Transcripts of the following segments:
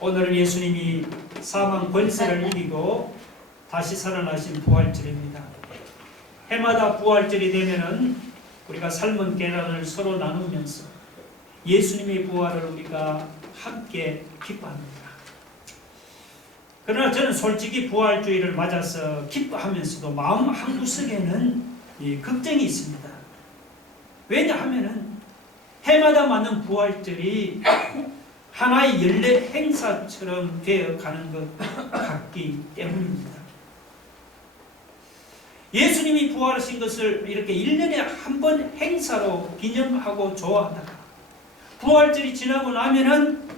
오늘은 예수님이 사망 권세를 이기고 다시 살아나신 부활절입니다. 해마다 부활절이 되면은 우리가 삶은 계란을 서로 나누면서 예수님의 부활을 우리가 함께 기뻐합니다. 그러나 저는 솔직히 부활주의를 맞아서 기뻐하면서도 마음 한구석에는 걱정이 있습니다. 왜냐하면은 해마다 맞는 부활절이 하나의 연례 행사처럼 되어가는 것 같기 때문입니다. 예수님이 부활하신 것을 이렇게 1년에 한 번 행사로 기념하고 좋아하다가 부활절이 지나고 나면은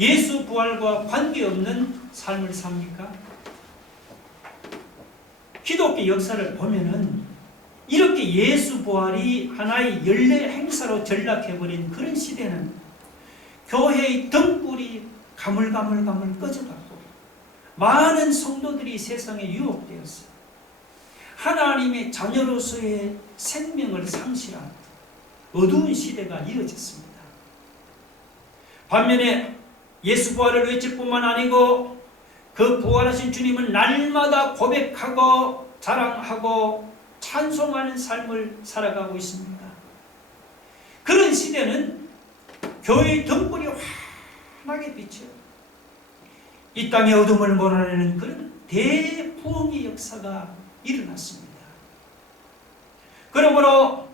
예수 부활과 관계없는 삶을 삽니까? 기독교 역사를 보면은 이렇게 예수 부활이 하나의 연례 행사로 전락해버린 그런 시대는 교회의 등불이 가물가물 꺼져가고 많은 성도들이 세상에 유혹되었어요. 하나님의 자녀로서의 생명을 상실한 어두운 시대가 이어졌습니다. 반면에 예수 부활을 외칠 뿐만 아니고 그 부활하신 주님을 날마다 고백하고 자랑하고 찬송하는 삶을 살아가고 있습니다. 그런 시대는 교회의 등불이 환하게 비쳐요. 이 땅의 어둠을 몰아내는 그런 대부흥의 역사가 일어났습니다. 그러므로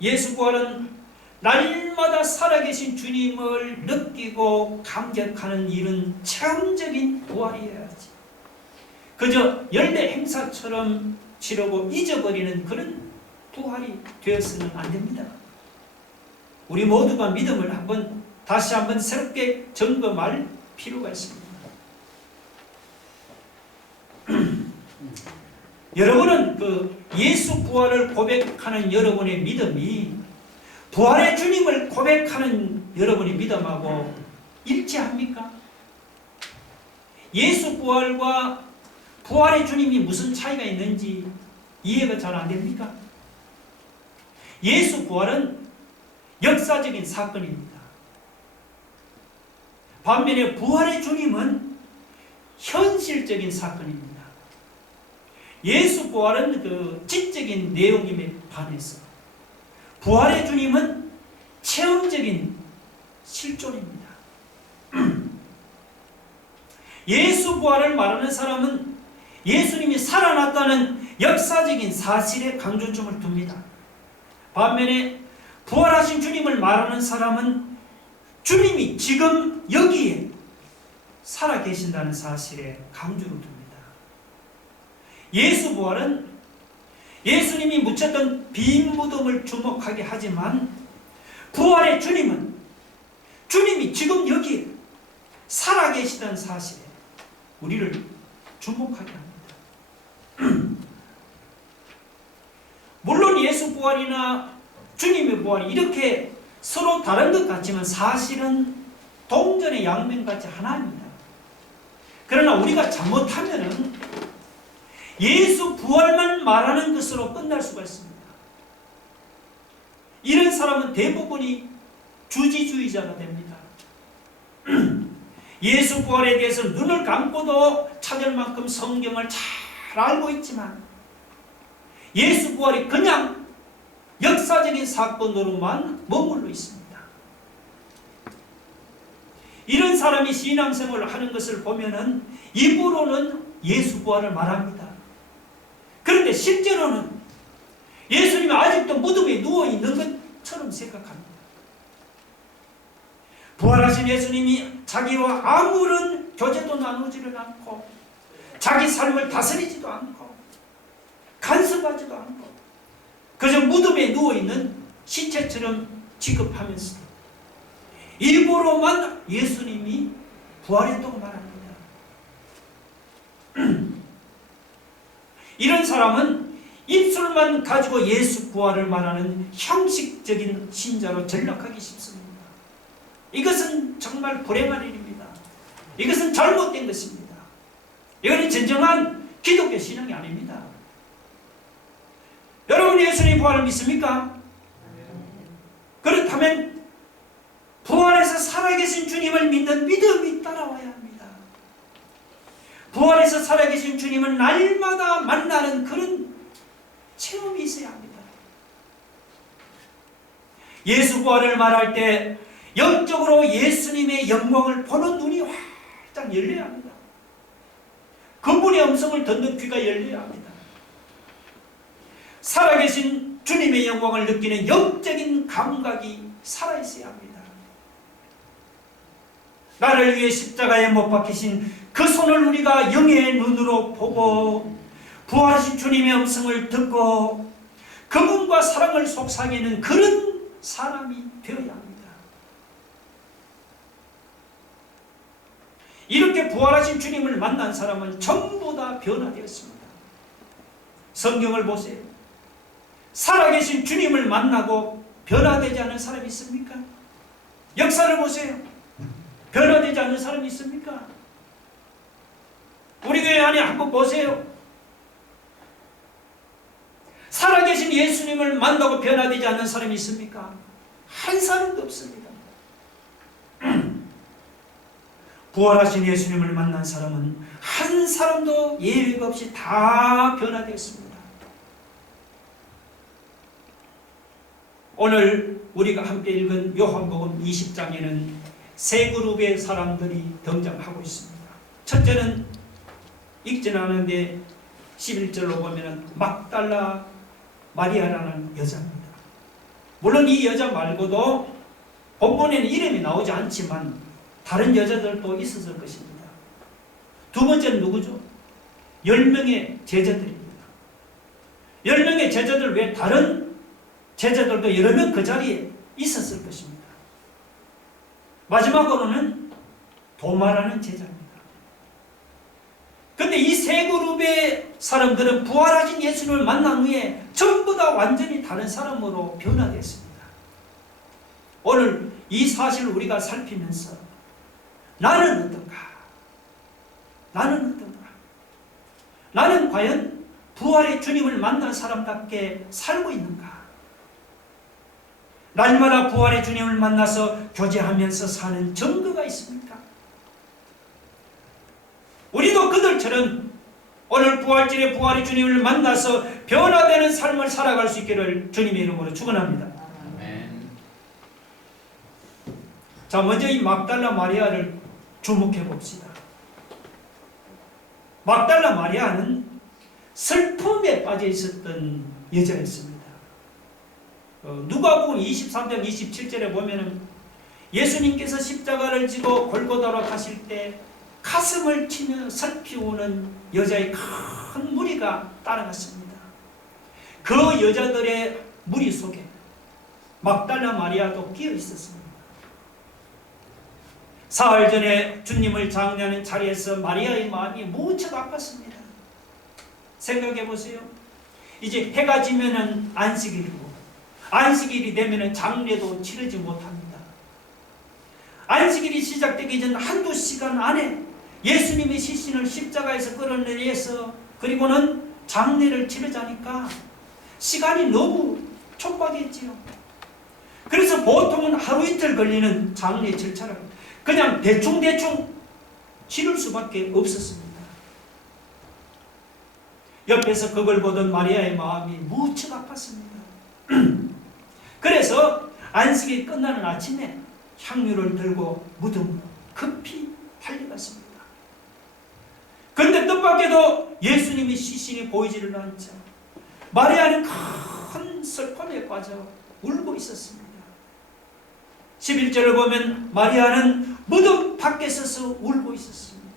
예수 부활은 날마다 살아계신 주님을 느끼고 감격하는 일은 체험적인 부활이어야지. 그저 연례 행사처럼 치르고 잊어버리는 그런 부활이 되어서는 안 됩니다. 우리 모두가 믿음을 다시 한번 새롭게 점검할 필요가 있습니다. 여러분은 그 예수 부활을 고백하는 여러분의 믿음이 부활의 주님을 고백하는 여러분의 믿음하고 일치합니까? 예수 부활과 부활의 주님이 무슨 차이가 있는지 이해가 잘 안 됩니까? 예수 부활은 역사적인 사건입니다. 반면에 부활의 주님은 현실적인 사건입니다. 예수 부활은 그 지적인 내용임에 반해서 부활의 주님은 체험적인 실존입니다. 예수 부활을 말하는 사람은 예수님이 살아났다는 역사적인 사실에 강조점을 둡니다. 반면에 부활하신 주님을 말하는 사람은 주님이 지금 여기에 살아계신다는 사실에 강조를 둡니다. 예수 부활은 예수님이 묻혔던 빈 무덤을 주목하게 하지만 부활의 주님은 주님이 지금 여기에 살아계시다는 사실에 우리를 주목하게 합니다. 물론 예수 부활이나 주님의 부활이 이렇게 서로 다른 것 같지만 사실은 동전의 양면같이 하나입니다. 그러나 우리가 잘못하면은 예수 부활만 말하는 것으로 끝날 수가 있습니다. 이런 사람은 대부분이 주지주의자가 됩니다. 예수 부활에 대해서 눈을 감고도 찾을 만큼 성경을 잘 알고 있지만 예수 부활이 그냥 역사적인 사건으로만 머물러 있습니다. 이런 사람이 신앙생활을 하는 것을 보면은 입으로는 예수 부활을 말합니다. 그런데 실제로는 예수님이 아직도 무덤에 누워있는 것처럼 생각합니다. 부활하신 예수님이 자기와 아무런 교제도 나누지를 않고 자기 삶을 다스리지도 않고 간섭하지도 않고 그저 무덤에 누워있는 시체처럼 취급하면서 입으로만 예수님이 부활했다고 말합니다. 이런 사람은 입술만 가지고 예수 부활을 말하는 형식적인 신자로 전락하기 쉽습니다. 이것은 정말 불행한 일입니다. 이것은 잘못된 것입니다. 이것은 진정한 기독교 신앙이 아닙니다. 여러분 예수님 부활을 믿습니까? 그렇다면 부활해서 살아계신 주님을 믿는 믿음이 있다는 따라와야 합니다. 부활해서 살아계신 주님을 날마다 만나는 그런 체험이 있어야 합니다. 예수 부활을 말할 때 영적으로 예수님의 영광을 보는 눈이 활짝 열려야 합니다. 그분의 음성을 듣는 귀가 열려야 합니다. 살아계신 주님의 영광을 느끼는 영적인 감각이 살아있어야 합니다. 나를 위해 십자가에 못 박히신 그 손을 우리가 영의 눈으로 보고 부활하신 주님의 음성을 듣고 그분과 사랑을 속삭이는 그런 사람이 되어야 합니다. 이렇게 부활하신 주님을 만난 사람은 전부 다 변화되었습니다. 성경을 보세요. 살아계신 주님을 만나고 변화되지 않은 사람이 있습니까? 역사를 보세요. 변화되지 않는 사람이 있습니까? 우리 교회 안에 한번 보세요. 살아계신 예수님을 만나고 변화되지 않는 사람이 있습니까? 한 사람도 없습니다. 부활하신 예수님을 만난 사람은 한 사람도 예외가 없이 다 변화되었습니다. 오늘 우리가 함께 읽은 요한복음 20장에는 세 그룹의 사람들이 등장하고 있습니다. 첫째는 읽지는 않은데 11절로 보면 막달라 마리아라는 여자입니다. 물론 이 여자 말고도 본문에는 이름이 나오지 않지만 다른 여자들도 있었을 것입니다. 두 번째는 누구죠? 10명의 제자들입니다. 10명의 제자들 외에 다른 제자들도 여러 명 그 자리에 있었을 것입니다. 마지막으로는 도마라는 제자입니다. 그런데 이 세 그룹의 사람들은 부활하신 예수님을 만난 후에 전부 다 완전히 다른 사람으로 변화됐습니다. 오늘 이 사실을 우리가 살피면서 나는 어떤가? 나는 어떤가? 나는 과연 부활의 주님을 만난 사람답게 살고 있는가? 날마다 부활의 주님을 만나서 교제하면서 사는 증거가 있습니까? 우리도 그들처럼 오늘 부활절에 부활의 주님을 만나서 변화되는 삶을 살아갈 수 있기를 주님의 이름으로 축원합니다. 아멘. 자, 먼저 이 막달라 마리아를 주목해 봅시다. 막달라 마리아는 슬픔에 빠져 있었던 여자였습니다. 누가복음 23장 27절에 보면은 예수님께서 십자가를 지고 골고다로 가실 때 가슴을 치며 슬피 우는 여자의 큰 무리가 따라갔습니다. 그 여자들의 무리 속에 막달라 마리아도 끼어 있었습니다. 사흘 전에 주님을 장례하는 자리에서 마리아의 마음이 무척 아팠습니다. 생각해 보세요. 이제 해가 지면은 안식일이고 안식일이 되면은 장례도 치르지 못합니다. 안식일이 시작되기 전 한두 시간 안에 예수님의 시신을 십자가에서 끌어내려서 그리고는 장례를 치르자니까 시간이 너무 촉박했지요. 그래서 보통은 하루 이틀 걸리는 장례 절차를 그냥 대충 치를 수밖에 없었습니다. 옆에서 그걸 보던 마리아의 마음이 무척 아팠습니다. 그래서 안식이 끝나는 아침에 향유를 들고 무덤으로 급히 달려갔습니다. 그런데 뜻밖에도 예수님의 시신이 보이지를 않죠. 마리아는 큰 슬픔에 빠져 울고 있었습니다. 11절을 보면 마리아는 무덤 밖에 서서 울고 있었습니다.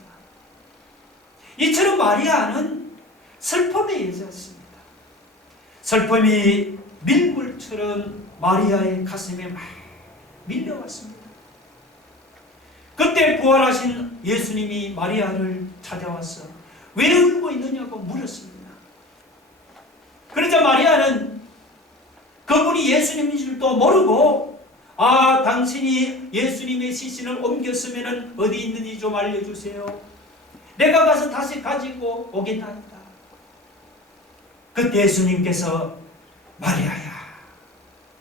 이처럼 마리아는 슬픔의 여자였습니다. 슬픔이 밀물처럼 마리아의 가슴에 막 밀려왔습니다. 그때 부활하신 예수님이 마리아를 찾아와서 왜 울고 있느냐고 물었습니다. 그러자 마리아는 그분이 예수님인 줄도 모르고 당신이 예수님의 시신을 옮겼으면 어디 있는지 좀 알려주세요. 내가 가서 다시 가지고 오겠나이다. 그때 예수님께서 마리아야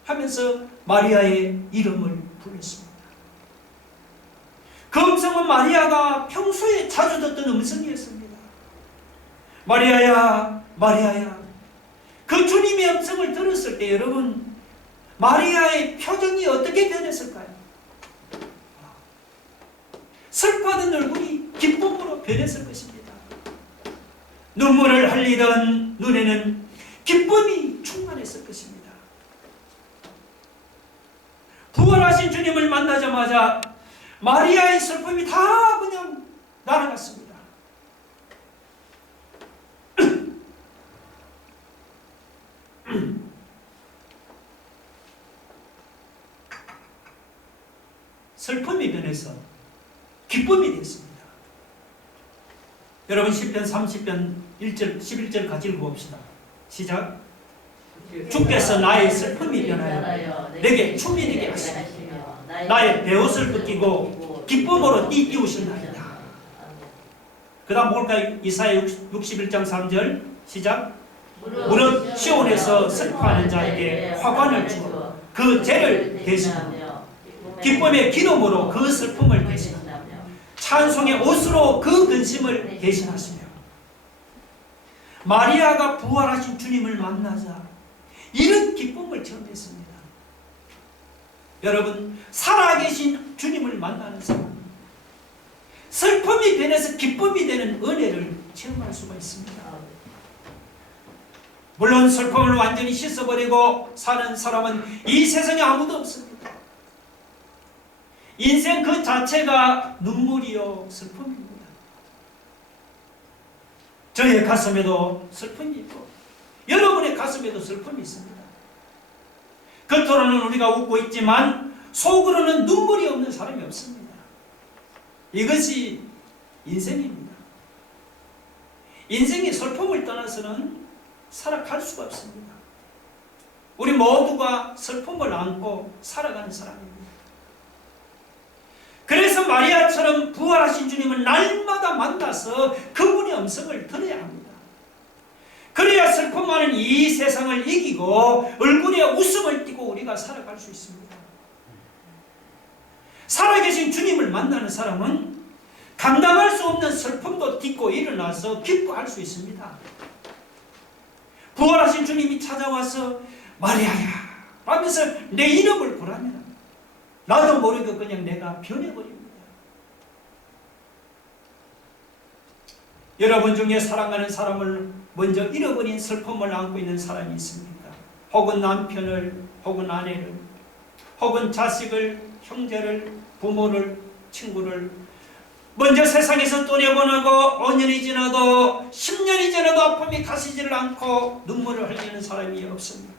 하면서 마리아의 이름을 불렀습니다. 그 음성은 마리아가 평소에 자주 듣던 음성이었습니다. 마리아야, 마리아야. 그 주님의 음성을 들었을 때 여러분, 마리아의 표정이 어떻게 변했을까요? 슬퍼하던 얼굴이 기쁨으로 변했을 것입니다. 눈물을 흘리던 눈에는 기쁨이 충만했을 것입니다. 부활하신 주님을 만나자마자 마리아의 슬픔이 다 그냥 날아갔습니다. 슬픔이 변해서 기쁨이 됐습니다. 여러분 시편 30편 1절 11절 같이 읽어봅시다. 시작. 주께서 나의 슬픔이 변하여 내게 춤이 되게 하시며 나의 베옷을 벗기고 기쁨으로 띠우신다이다. 그 다음 볼까요? 이사야 61장 3절 시작. 무릇 시온에서 슬퍼하는 자에게 화관을 주어 그 죄를 대신하며 기쁨의 기름으로 그 슬픔을 대신하며 찬송의 옷으로 그 근심을 대신하시며. 마리아가 부활하신 주님을 만나자 이런 기쁨을 체험했습니다. 여러분, 살아계신 주님을 만나는 사람, 슬픔이 변해서 기쁨이 되는 은혜를 체험할 수가 있습니다. 물론 슬픔을 완전히 씻어버리고 사는 사람은 이 세상에 아무도 없습니다. 인생 그 자체가 눈물이요 슬픔입니다. 저의 가슴에도 슬픔이 있고 여러분의 가슴에도 슬픔이 있습니다. 겉으로는 우리가 웃고 있지만 속으로는 눈물이 없는 사람이 없습니다. 이것이 인생입니다. 인생의 슬픔을 떠나서는 살아갈 수가 없습니다. 우리 모두가 슬픔을 안고 살아가는 사람입니다. 그래서 마리아처럼 부활하신 주님을 날마다 만나서 그분의 음성을 들어야 합니다. 그래야 슬픔하는 이 세상을 이기고 얼굴에 웃음을 띠고 우리가 살아갈 수 있습니다. 살아계신 주님을 만나는 사람은 감당할 수 없는 슬픔도 딛고 일어나서 기뻐할 수 있습니다. 부활하신 주님이 찾아와서 마리아야 하면서 내 이름을 부르면 나도 모르게 그냥 내가 변해버립니다. 여러분 중에 사랑하는 사람을 먼저 잃어버린 슬픔을 안고 있는 사람이 있습니까? 혹은 남편을, 혹은 아내를, 혹은 자식을, 형제를, 부모를, 친구를 먼저 세상에서 떠내보내고 5년이 지나도 10년이 지나도 아픔이 가시지를 않고 눈물을 흘리는 사람이 없습니까?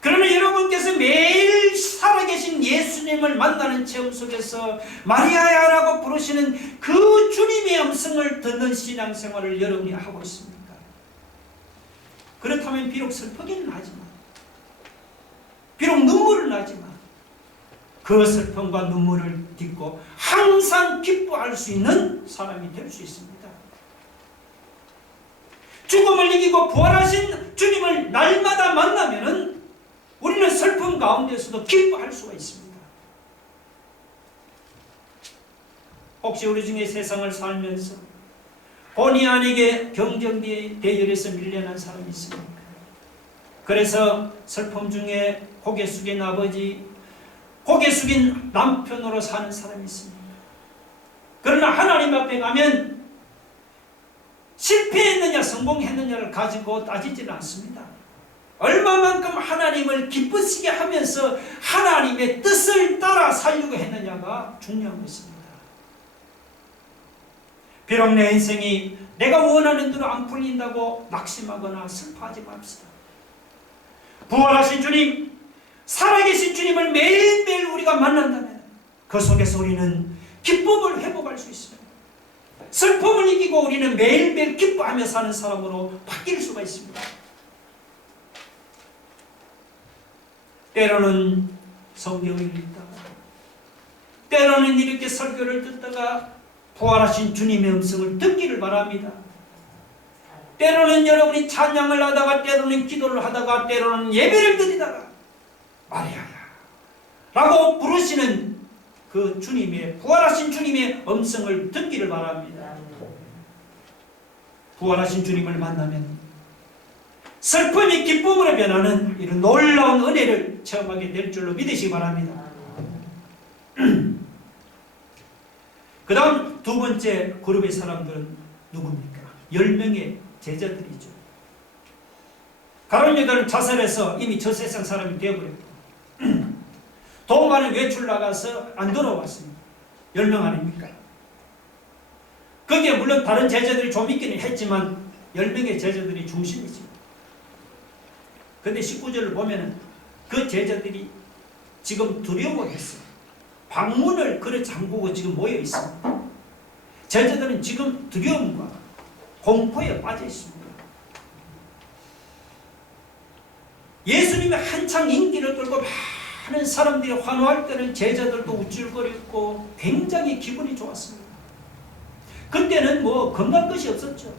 그러나 여러분께서 매일 살아계신 예수님을 만나는 체험 속에서 마리아야라고 부르시는 그 주님의 음성을 듣는 신앙생활을 여러분이 하고 있습니까? 그렇다면 비록 슬프기는 하지만, 비록 눈물은 나지만 그 슬픔과 눈물을 딛고 항상 기뻐할 수 있는 사람이 될 수 있습니다. 죽음을 이기고 부활하신 주님을 날마다 만나면은 우리는 슬픔 가운데서도 기뻐할 수가 있습니다. 혹시 우리 중에 세상을 살면서 본의 아니게 경쟁 대열에서 밀려난 사람이 있습니까? 그래서 슬픔 중에 고개 숙인 아버지, 고개 숙인 남편으로 사는 사람이 있습니다. 그러나 하나님 앞에 가면 실패했느냐 성공했느냐를 가지고 따지지는 않습니다. 얼마만큼 하나님을 기쁘시게 하면서 하나님의 뜻을 따라 살려고 했느냐가 중요한 것입니다. 비록 내 인생이 내가 원하는 대로 안 풀린다고 낙심하거나 슬퍼하지 맙시다. 부활하신 주님, 살아계신 주님을 매일매일 우리가 만난다면 그 속에서 우리는 기쁨을 회복할 수 있습니다. 슬픔을 이기고 우리는 매일매일 기뻐하며 사는 사람으로 바뀔 수가 있습니다. 때로는 성경을 읽다가, 때로는 이렇게 설교를 듣다가 부활하신 주님의 음성을 듣기를 바랍니다. 때로는 여러분이 찬양을 하다가, 때로는 기도를 하다가, 때로는 예배를 드리다가 마리아야 라고 부르시는 그 주님의, 부활하신 주님의 음성을 듣기를 바랍니다. 부활하신 주님을 만나면 슬픔이 기쁨으로 변하는 이런 놀라운 은혜를 체험하게 될 줄로 믿으시기 바랍니다. 그 다음 두 번째 그룹의 사람들은 누굽니까? 10명의 제자들이죠. 가룟 유다는 자살해서 이미 저 세상 사람이 되어버렸고 도마는 외출 나가서 안 돌아왔습니다. 10명 아닙니까? 거기에 물론 다른 제자들이 좀 있기는 했지만 10명의 제자들이 중심이죠. 근데 19절을 보면은 그 제자들이 지금 두려워했어요. 방문을 그래 잠그고 지금 모여 있습니다. 제자들은 지금 두려움과 공포에 빠져 있습니다. 예수님이 한창 인기를 끌고 많은 사람들이 환호할 때는 제자들도 우쭐거렸고 굉장히 기분이 좋았습니다. 그때는 뭐 건강 것이 없었죠.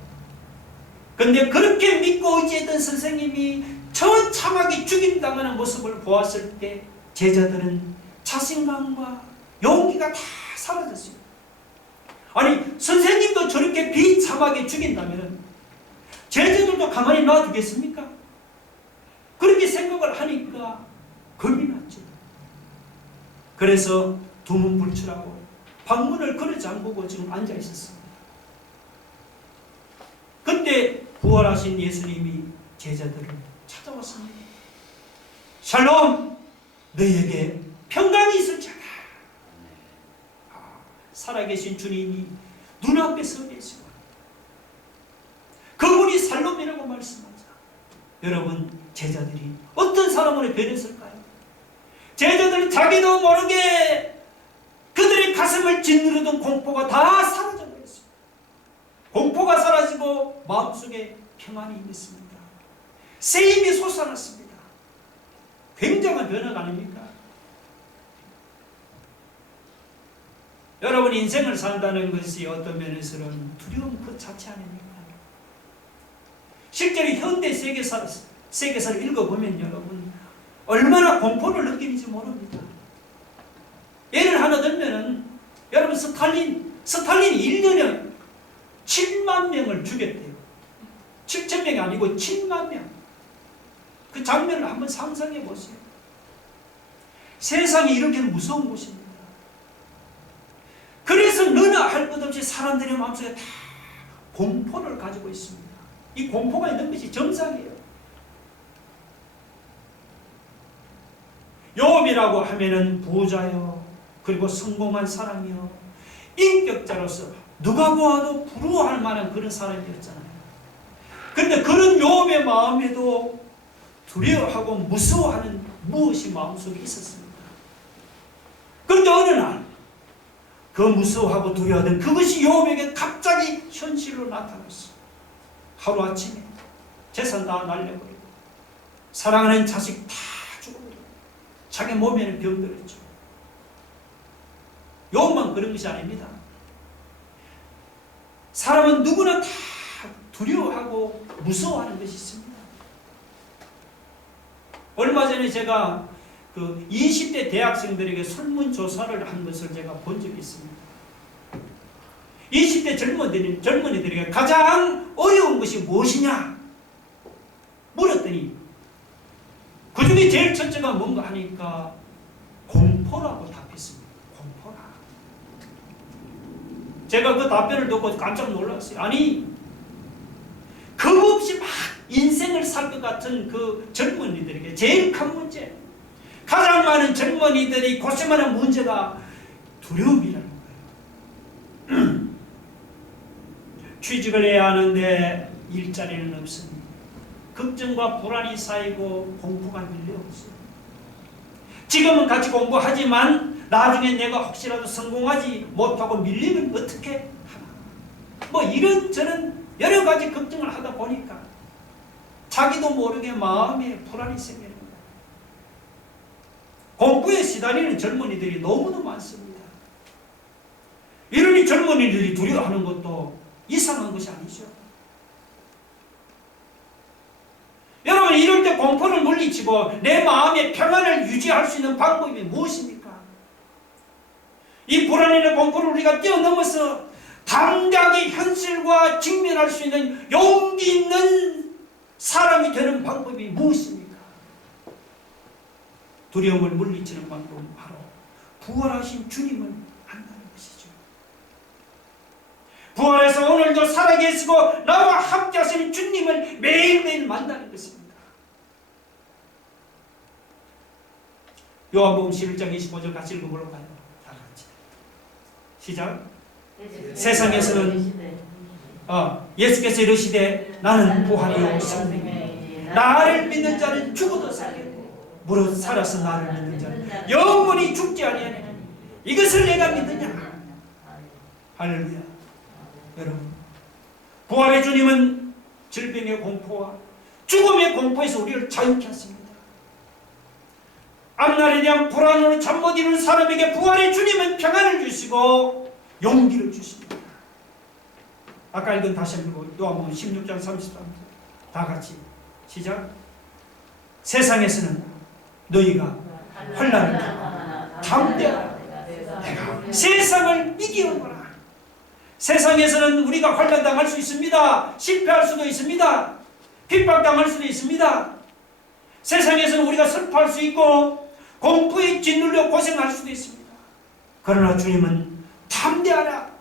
근데 그렇게 믿고 의지했던 선생님이 처참하게 죽임당하는 모습을 보았을 때 제자들은 자신감과 용기가 다 사라졌어요. 아니 선생님도 저렇게 비참하게 죽인다면 제자들도 가만히 놔두겠습니까? 그렇게 생각을 하니까 겁이 났죠. 그래서 두문불출하고 방문을 걸어 잠그고 지금 앉아 있었습니다. 그때 부활하신 예수님이 제자들을 찾아왔습니다. 샬롬! 너희에게 평강이 있을지어다. 살아계신 주님이 눈앞에 서 계시고 그분이 살롬이라고 말씀하자. 여러분 제자들이 어떤 사람으로 변했을까요? 제자들은 자기도 모르게 그들의 가슴을 짓누르던 공포가 다 사라져 버렸습니다. 공포가 사라지고 마음속에 평안이 있습니다. 새 힘이 솟아났습니다. 굉장한 변화가 아닙니까? 여러분 인생을 산다는 것이 어떤 면에서는 두려움 그 자체 아닙니까? 실제로 현대 세계사를 읽어보면 여러분 얼마나 공포를 느끼는지 모릅니다. 예를 하나 들면은 여러분 스탈린이 1년에 7만 명을 죽였대요. 7천 명이 아니고 7만 명. 그 장면을 한번 상상해 보세요. 세상이 이렇게 무서운 곳입니다. 그래서 너나 할 것 없이 사람들의 마음속에 다 공포를 가지고 있습니다. 이 공포가 있는 것이 정상이에요. 욥이라고 하면은 부자요, 그리고 성공한 사람이요, 인격자로서 누가 보아도 부러워할 만한 그런 사람이었잖아요. 그런데 그런 욥의 마음에도 두려워하고 무서워하는 무엇이 마음속에 있었습니다. 그런데 어느 날 그 무서워하고 두려워하던 그것이 욥에게 갑자기 현실로 나타났어요. 하루아침에 재산 다 날려버리고 사랑하는 자식 다 죽어버리고 자기 몸에는 병들었죠. 욥만 그런 것이 아닙니다. 사람은 누구나 다 두려워하고 무서워하는 것이 있습니다. 얼마 전에 제가 그 20대 대학생들에게 설문조사를 한 것을 제가 본 적이 있습니다. 20대 젊은이들에게 가장 어려운 것이 무엇이냐 물었더니 그 중에 제일 첫째가 뭔가 하니까 공포라고 답했습니다. 공포라. 제가 그 답변을 듣고 깜짝 놀랐어요. 아니 겁없이 막 인생을 살 것 같은 그 젊은이들에게 제일 큰 문제, 가장 많은 젊은이들이 고심하는 문제가 두려움이라는 거예요. 취직을 해야 하는데 일자리는 없습니다. 걱정과 불안이 쌓이고 공부가 밀려없어요. 지금은 같이 공부하지만 나중에 내가 혹시라도 성공하지 못하고 밀리면 어떻게 하나. 뭐 이런저런 여러 가지 걱정을 하다 보니까 자기도 모르게 마음에 불안이 생기는 거예요. 공부에 시달리는 젊은이들이 너무나 많습니다. 이러니 젊은이들이 두려워하는 것도 이상한 것이 아니죠. 여러분 이럴 때 공포를 물리치고 내 마음의 평안을 유지할 수 있는 방법이 무엇입니까? 이 불안이나 공포를 우리가 뛰어넘어서 당당하게 현실과 직면할 수 있는 용기 있는 사람이 되는 방법이 무엇입니까? 두려움을 물리치는 방법은 바로 부활하신 주님을 만나는 것이죠. 부활해서 오늘도 살아계시고 나와 함께 하시는 주님을 매일매일 만나는 것입니다. 요한복음 11장 25절 같이 읽어보러 가요. 다 같이. 시작. 세상에서는 예수께서 이르시되 나는 부활이요 생명이요 나를 믿는 자는 죽어도 살겠고 무릇 살아서 나를 믿는 자는 영원히 죽지 아니하리니 이것을 내가 믿느냐. 할렐루야. 여러분, 부활의 주님은 질병의 공포와 죽음의 공포에서 우리를 자유케 하십니다. 앞날에 대한 불안으로 잠 못 이루는 사람에게 부활의 주님은 평안을 주시고 용기를 주십니다. 아까 읽은 다시 한번 요한복음 16장 33절 다 같이 시작. 세상에서는 너희가 환난을 당하나 담대하라. 내가 세상을 이기었노라. 세상에서는 우리가 환난당할 수 있습니다. 실패할 수도 있습니다. 핍박당할 수도 있습니다. 세상에서는 우리가 슬퍼할 수 있고 공포에 짓눌려 고생할 수도 있습니다. 그러나 주님은 담대하라.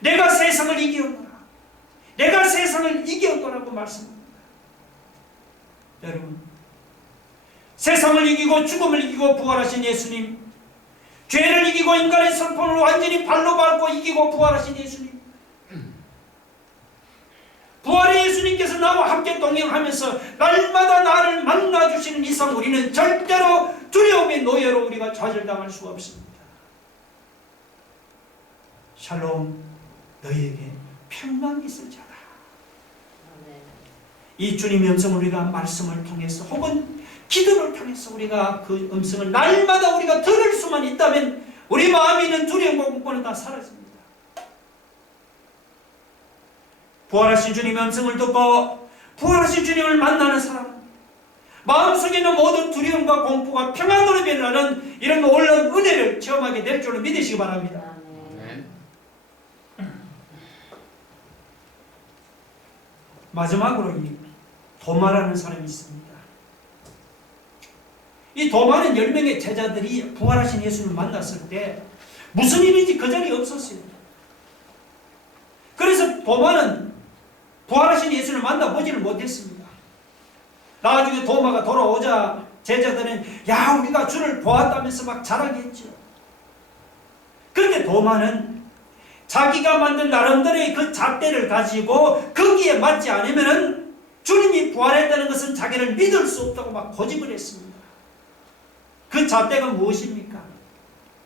내가 세상을 이기었노라. 내가 세상을 이기었노라고 말씀합니다. 여러분, 세상을 이기고 죽음을 이기고 부활하신 예수님, 죄를 이기고 인간의 슬픔을 완전히 발로 밟고 이기고 부활하신 예수님, 부활의 예수님께서 나와 함께 동행하면서 날마다 나를 만나주시는 이상 우리는 절대로 두려움의 노예로 우리가 좌절당할 수가 없습니다. 샬롬, 너희에게 평강이 있을지어다. 이 주님의 음성을 우리가 말씀을 통해서 혹은 기도를 통해서 우리가 그 음성을 날마다 우리가 들을 수만 있다면 우리 마음에 있는 두려움과 공포는 다 사라집니다. 부활하신 주님의 음성을 듣고 부활하신 주님을 만나는 사람은 마음속에 있는 모든 두려움과 공포가 평안으로 변하는 이런 놀라운 은혜를 체험하게 될 줄로 믿으시기 바랍니다. 마지막으로 이 도마라는 사람이 있습니다. 이 도마는 10명의 제자들이 부활하신 예수님을 만났을 때 무슨 일인지 그 자리에 없었어요. 그래서 도마는 부활하신 예수를 만나보지를 못했습니다. 나중에 도마가 돌아오자 제자들은 야 우리가 주를 보았다면서 막 자랑했죠. 그런데 도마는 자기가 만든 나름대로의 그 잣대를 가지고 거기에 맞지 않으면 주님이 부활했다는 것은 자기를 믿을 수 없다고 막 고집을 했습니다. 그 잣대가 무엇입니까?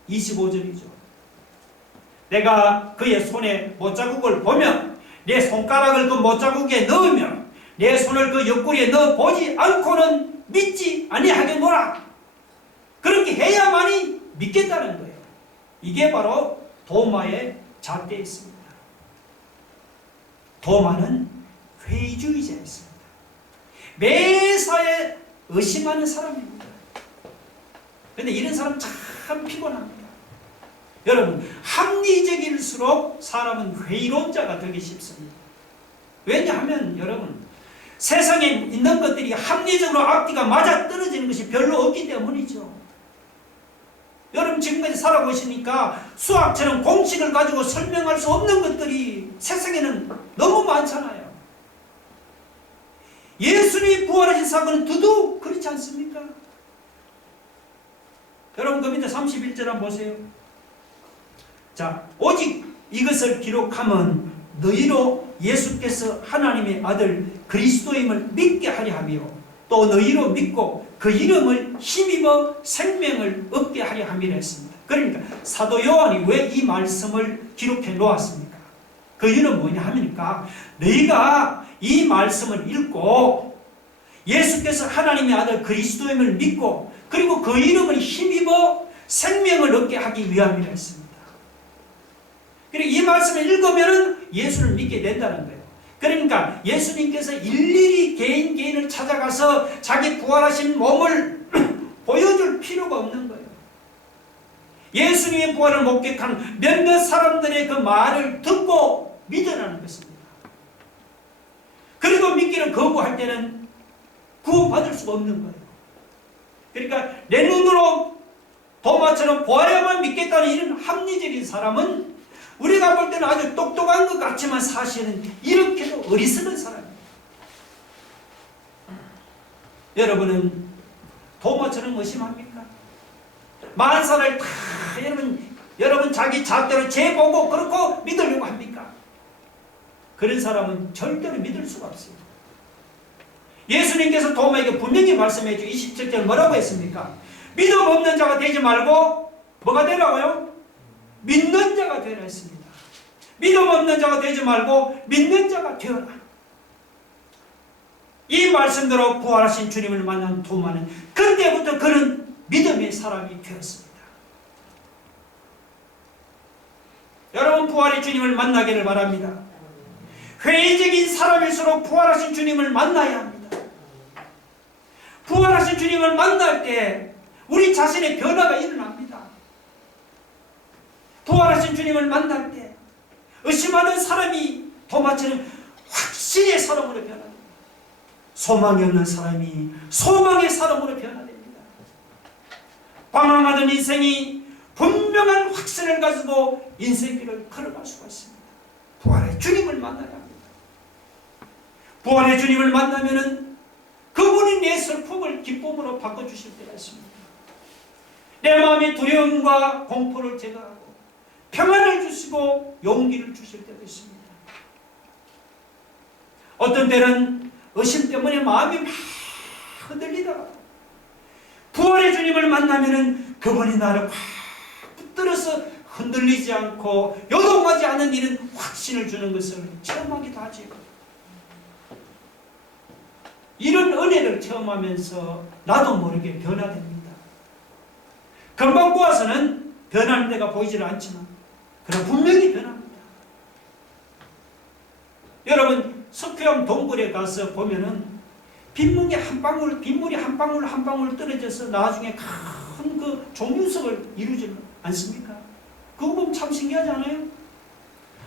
25절이죠. 내가 그의 손에 못자국을 보면 내 손가락을 그 못자국에 넣으며 내 손을 그 옆구리에 넣어보지 않고는 믿지 아니하겠노라. 그렇게 해야만이 믿겠다는 거예요. 이게 바로 도마의 잣대에 있습니다. 도마는 회의주의자였습니다. 매사에 의심하는 사람입니다. 그런데 이런 사람 참 피곤합니다. 여러분, 합리적일수록 사람은 회의론자가 되기 쉽습니다. 왜냐하면 여러분, 세상에 있는 것들이 합리적으로 앞뒤가 맞아떨어지는 것이 별로 없기 때문이죠. 여러분 지금까지 살아보시니까 수학처럼 공식을 가지고 설명할 수 없는 것들이 세상에는 너무 많잖아요. 예수님이 부활하신 사건은 두두 그렇지 않습니까? 여러분 그 밑에 31절 한번 보세요. 자, 오직 이것을 기록하면 너희로 예수께서 하나님의 아들 그리스도임을 믿게 하려 하며 또 너희로 믿고 그 이름을 힘입어 생명을 얻게 하려 함이라 했습니다. 그러니까 사도 요한이 왜 이 말씀을 기록해 놓았습니까? 그 이유는 뭐냐 하니까 너희가 이 말씀을 읽고 예수께서 하나님의 아들 그리스도임을 믿고 그리고 그 이름을 힘입어 생명을 얻게 하기 위함이라 했습니다. 그리고 이 말씀을 읽으면 예수를 믿게 된다는 거예요. 그러니까 예수님께서 일일이 개인을 찾아가서 자기 부활하신 몸을 보여줄 필요가 없는 거예요. 예수님의 부활을 목격한 몇몇 사람들의 그 말을 듣고 믿으라는 것입니다. 그래도 믿기를 거부할 때는 구원받을 수가 없는 거예요. 그러니까 내 눈으로 도마처럼 보아야만 믿겠다는 이런 합리적인 사람은 우리가 볼 때는 아주 똑똑한 것 같지만 사실은 이렇게도 어리석은 사람입니다. 여러분은 도마처럼 의심합니까? 만사를 다 여러분 자기 잣대로 재보고 그렇고 믿으려고 합니까? 그런 사람은 절대로 믿을 수가 없습니다. 예수님께서 도마에게 분명히 말씀해 주고 27절 뭐라고 했습니까? 믿음 없는 자가 되지 말고 뭐가 되라고요? 믿는 자가 되라 했습니다. 믿음 없는 자가 되지 말고 믿는 자가 되어라. 이 말씀대로 부활하신 주님을 만난 도마는 그때부터 그는 믿음의 사람이 되었습니다. 여러분 부활의 주님을 만나기를 바랍니다. 회의적인 사람일수록 부활하신 주님을 만나야 합니다. 부활하신 주님을 만날 때 우리 자신의 변화가 일어납니다. 부활하신 주님을 만날 때 의심하는 사람이 도마처럼 확신의 사람으로 변합니다. 소망이 없는 사람이 소망의 사람으로 변화됩니다. 방황하던 인생이 분명한 확신을 가지고 인생길을 걸어갈 수가 있습니다. 부활의 주님을 만나야 합니다. 부활의 주님을 만나면은 그분이 내 슬픔을 기쁨으로 바꿔주실 때가 있습니다. 내 마음의 두려움과 공포를 제거하고 평안을 주시고 용기를 주실 때도 있습니다. 어떤 때는 의심 때문에 마음이 막 흔들리다가 부활의 주님을 만나면은 그분이 나를 확 붙들어서 흔들리지 않고 요동하지 않은 이런 확신을 주는 것을 체험하기도 하죠. 이런 은혜를 체험하면서 나도 모르게 변화됩니다. 금방 보아서는 변하는 데가 보이질 않지만 그러나 분명히 변합니다. 여러분 석회암 동굴에 가서 보면은 빗물이 한 방울 떨어져서 나중에 큰 그 종유석을 이루지 않습니까? 그거 보면 참 신기하지 않아요?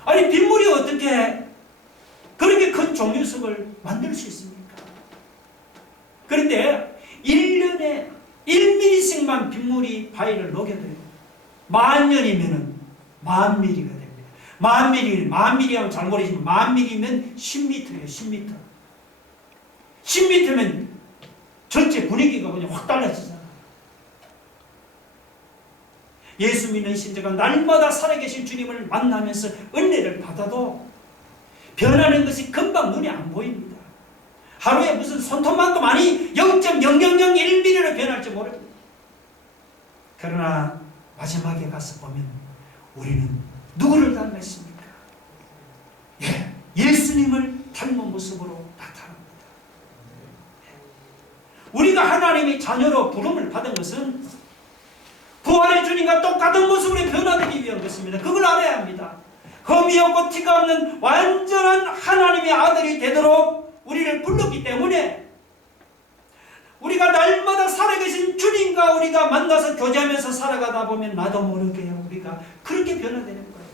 아니 빗물이 어떻게 그렇게 큰 종유석을 만들 수 있습니까? 그런데 1년에 1mm씩만 빗물이 바위를 녹여도요 10,000년이면은 10,000mm가 됩니다. 10,000mm 하면 잘 모르시면 10,000mm면 10m예요. 10m. 10m면 전체 분위기가 그냥 확 달라지잖아요. 예수 믿는 신자가 날마다 살아계신 주님을 만나면서 은혜를 받아도 변하는 것이 금방 눈에 안 보입니다. 하루에 무슨 손톱만큼 아니 0.0001mm로 변할지 모릅니다. 그러나 마지막에 가서 보면 우리는 누구를 닮았습니까? 예수님을 닮은 모습으로 나타납니다. 우리가 하나님의 자녀로 부름을 받은 것은 부활의 주님과 똑같은 모습으로 변화되기 위한 것입니다. 그걸 알아야 합니다. 흠이 없고 티가 없는 완전한 하나님의 아들이 되도록 우리를 불렀기 때문에 우리가 날마다 살아계신 주님과 우리가 만나서 교제하면서 살아가다 보면 나도 모르게 우리가 그렇게 변화되는 거예요.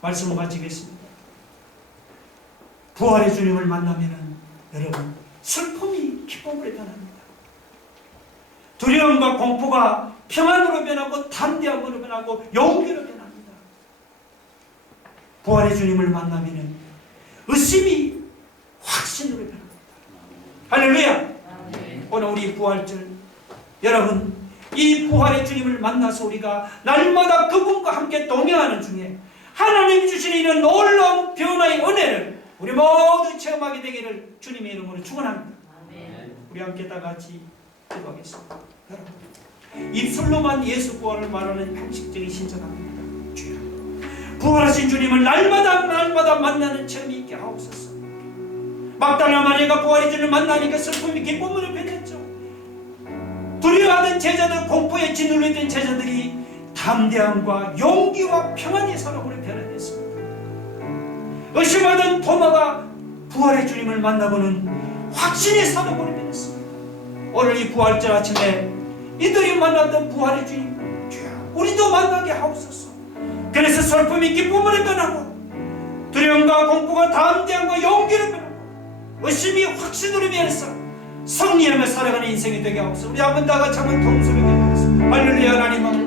말씀을 마치겠습니다. 부활의 주님을 만나면 여러분 슬픔이 기쁨으로 변합니다. 두려움과 공포가 평안으로 변하고 담대함으로 변하고 용기로 변합니다. 부활의 주님을 만나면 의심이 확신으로 변합니다. 할렐루야! 오늘 우리 부활절 여러분 이 부활의 주님을 만나서 우리가 날마다 그분과 함께 동행하는 중에 하나님이 주시는 이런 놀라운 변화의 은혜를 우리 모두 체험하게 되기를 주님의 이름으로 축원합니다. 우리 함께 다 같이 기도하겠습니다. 여러분 입술로만 예수 부활을 말하는 형식적인 신청합니다. 주여 부활하신 주님을 날마다 만나는 체험이 있게 하옵소서. 막달라 마리아가 부활의 주님을 만나니까 슬픔이 기쁨으로 변했죠. 두려워하던 제자들, 공포에 짓눌렸던 제자들이 담대함과 용기와 평안의 사람으로 변화됐습니다. 의심하던 도마가 부활의 주님을 만나고는 확신의 사람으로 변했습니다. 오늘 이 부활절 아침에 이들이 만났던 부활의 주님 우리도 만나게 하옵소서. 그래서 슬픔이 기쁨으로 변하고 두려움과 공포가 담대함과 용기로 변하고 의심이 확신으로 변해서 승리하며 살아가는 인생이 되게 하옵소서. 우리 한번 다 같이 한번 통성을 기도하겠습니다. 할렐루야. 하나님